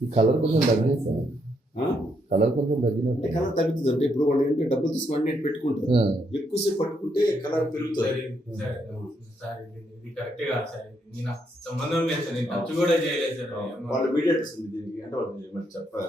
ఈ కలర్ కొంచెం తగ్గింది సార్, కలర్ కొంచెం తగ్గినట్టు. కలర్ తగ్గుతుంది అంటే ఇప్పుడు వాళ్ళు ఏంటంటే డబ్బులు తీసుకోండి నేను పెట్టుకుంటారు, ఎక్కువసేపు పట్టుకుంటే కలర్ పెరుగుతుంది. ఇది కరెక్ట్ కాదు సార్, నేను సంబంధం లేదు సార్, నేను టచ్ కూడా చేయలేదు సార్. వాళ్ళు మీడియేటర్స్ ఉంది దీనికి అంటే వాళ్ళు చెప్పాలి.